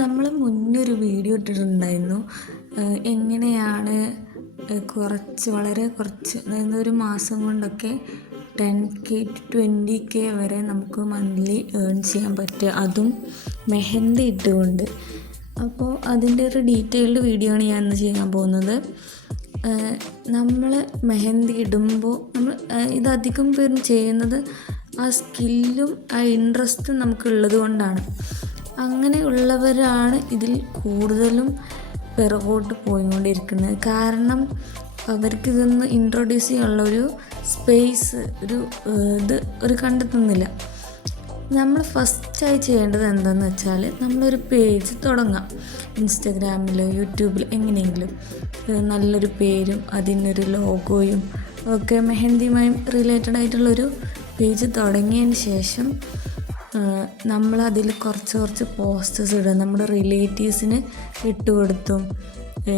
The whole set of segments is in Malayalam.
നമ്മൾ മുന്നൊരു വീഡിയോ ഇട്ടിട്ടുണ്ടായിരുന്നു. എങ്ങനെയാണ് കുറച്ച് വളരെ കുറച്ച് അതായത് ഒരു മാസം കൊണ്ടൊക്കെ ten K to twenty K വരെ നമുക്ക് മന്ത്ലി ഏൺ ചെയ്യാൻ പറ്റുക അതും മെഹന്തി ഇട്ടുകൊണ്ട്. അപ്പോൾ അതിന്റെ ഒരു ഡീറ്റെയിൽഡ് വീഡിയോ ആണ് ഞാൻ ഇന്ന് ചെയ്യാൻ പോകുന്നത്. നമ്മൾ മെഹന്തി ഇടുമ്പോൾ നമ്മൾ ഇതധികം പേരും ചെയ്യുന്നത് ആ സ്കില്ലും ആ ഇൻട്രസ്റ്റും നമുക്കുള്ളത് കൊണ്ടാണ്. അങ്ങനെയുള്ളവരാണ് ഇതിൽ കൂടുതലും പിറകോട്ട് പോയിക്കൊണ്ടിരിക്കുന്നത്. കാരണം അവർക്കിതൊന്ന് ഇൻട്രൊഡ്യൂസ് ചെയ്യാനുള്ള ഒരു സ്പേസ് ഒരു ഇത് ഒരു കണ്ടെത്തുന്നില്ല. നമ്മൾ ഫസ്റ്റായി ചെയ്യേണ്ടത് എന്താണെന്ന് വെച്ചാൽ നമ്മളൊരു പേജ് തുടങ്ങാം. ഇൻസ്റ്റഗ്രാമിലോ യൂട്യൂബിൽ എങ്ങനെയെങ്കിലും. നല്ലൊരു പേരും അതിനൊരു ലോഗോയും ഒക്കെ മെഹന്തിയുമായും റിലേറ്റഡ് ആയിട്ടുള്ളൊരു പേജ് തുടങ്ങിയതിന് ശേഷം നമ്മൾ അതിൽ കുറച്ച് കുറച്ച് പോസ്റ്റേഴ്സ് ഇടുക നമ്മുടെ റിലേറ്റീവ്സിന് ഇട്ട് കൊടുത്തും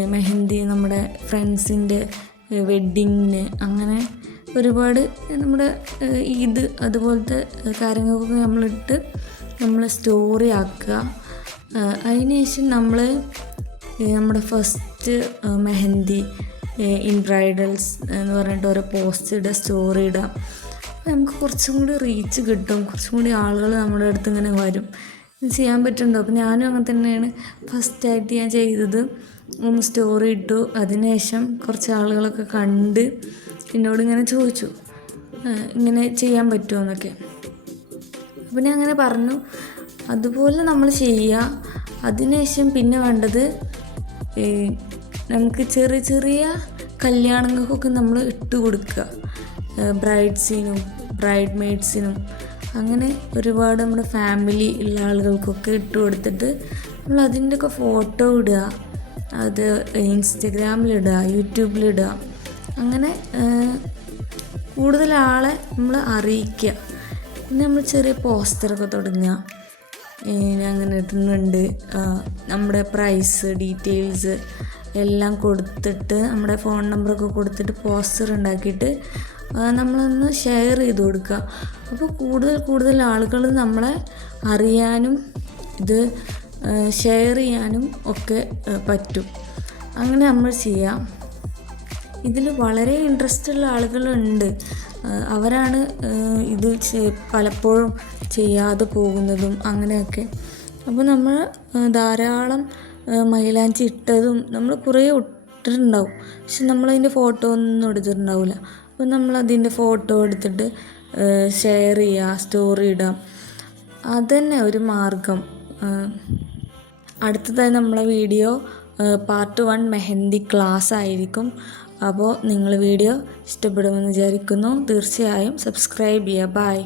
മെഹന്തി നമ്മുടെ ഫ്രണ്ട്സിന്റെ വെഡ്ഡിങ്ങിന് അങ്ങനെ ഒരുപാട് നമ്മുടെ ഈദ് അതുപോലത്തെ കാര്യങ്ങൾക്കൊക്കെ നമ്മളിട്ട് നമ്മൾ സ്റ്റോറി ആക്കുക. അതിനുശേഷം നമ്മൾ നമ്മുടെ ഫസ്റ്റ് മെഹന്തി ഇൻ ബ്രൈഡൽസ് എന്ന് പറഞ്ഞിട്ട് ഓരോ പോസ്റ്റ് ഇടുക സ്റ്റോറി ഇടുക. നമുക്ക് കുറച്ചും കൂടി റീച്ച് കിട്ടും. കുറച്ചും കൂടി ആളുകൾ നമ്മുടെ അടുത്ത് ഇങ്ങനെ വരും. ചെയ്യാൻ പറ്റുന്നുണ്ടോ? അപ്പോൾ ഞാനും അങ്ങനെ തന്നെയാണ്. ഫസ്റ്റായിട്ട് ഞാൻ ചെയ്തത് ഒന്ന് സ്റ്റോറി ഇട്ടു. അതിനുശേഷം കുറച്ച് ആളുകളൊക്കെ കണ്ട് എന്നോട് ഇങ്ങനെ ചോദിച്ചു ഇങ്ങനെ ചെയ്യാൻ പറ്റുമോ എന്നൊക്കെ? അപ്പോൾ ഞാൻ അങ്ങനെ പറഞ്ഞു. അതുപോലെ നമ്മൾ ചെയ്യുക. അതിനുശേഷം പിന്നെ വേണ്ടത് നമുക്ക് ചെറിയ ചെറിയ കല്യാണങ്ങൾക്കൊക്കെ നമ്മൾ ഇട്ട് കൊടുക്കുക ബ്രൈഡ്സിനും ബ്രൈഡ് മെയ്ഡ്സിനും അങ്ങനെ ഒരുപാട് നമ്മുടെ ഫാമിലി ഉള്ള ആളുകൾക്കൊക്കെ ഇട്ട് കൊടുത്തിട്ട് നമ്മൾ അതിന്റെയൊക്കെ ഫോട്ടോ ഇടുക അത് ഇൻസ്റ്റഗ്രാമിലിടുക യൂട്യൂബിലിടുക അങ്ങനെ കൂടുതൽ ആളെ നമ്മൾ അറിയിക്കുക. പിന്നെ നമ്മൾ ചെറിയ പോസ്റ്ററൊക്കെ തുടങ്ങുക. അങ്ങനെ ഇടുന്നുണ്ട്. നമ്മുടെ പ്രൈസ് ഡീറ്റെയിൽസ് എല്ലാം കൊടുത്തിട്ട് നമ്മുടെ ഫോൺ നമ്പറൊക്കെ കൊടുത്തിട്ട് പോസ്റ്റർ ഉണ്ടാക്കിയിട്ട് നമ്മളൊന്ന് ഷെയർ ചെയ്ത് കൊടുക്കുക. അപ്പോൾ കൂടുതൽ കൂടുതൽ ആളുകൾ നമ്മളെ അറിയാനും ഇത് ഷെയർ ചെയ്യാനും ഒക്കെ പറ്റും. അങ്ങനെ നമ്മൾ ചെയ്യാം. ഇതിൽ വളരെ ഇൻട്രസ്റ്റ് ഉള്ള ആളുകളുണ്ട്. അവരാണ് ഇത് പലപ്പോഴും ചെയ്യാതെ പോകുന്നതും അങ്ങനെയൊക്കെ. അപ്പോൾ നമ്മൾ ധാരാളം മൈലാഞ്ചി ഇട്ടതും നമ്മൾ കുറേ ഇട്ടിട്ടുണ്ടാവും. പക്ഷെ നമ്മളതിന്റെ ഫോട്ടോ ഒന്നും എടുത്തിട്ടുണ്ടാവില്ല. അപ്പോൾ നമ്മളതിന്റെ ഫോട്ടോ എടുത്തിട്ട് ഷെയർ ചെയ്യുക സ്റ്റോറി ഇടാം. അതന്നെ ഒരു മാർഗം. അടുത്തതായി നമ്മളെ video part one mehndi class ആയിരിക്കും. അപ്പോൾ നിങ്ങൾ വീഡിയോ ഇഷ്ടപ്പെടുമെന്ന് വിചാരിക്കുന്നു. തീർച്ചയായും സബ്സ്ക്രൈബ് ചെയ്യുക. ബൈ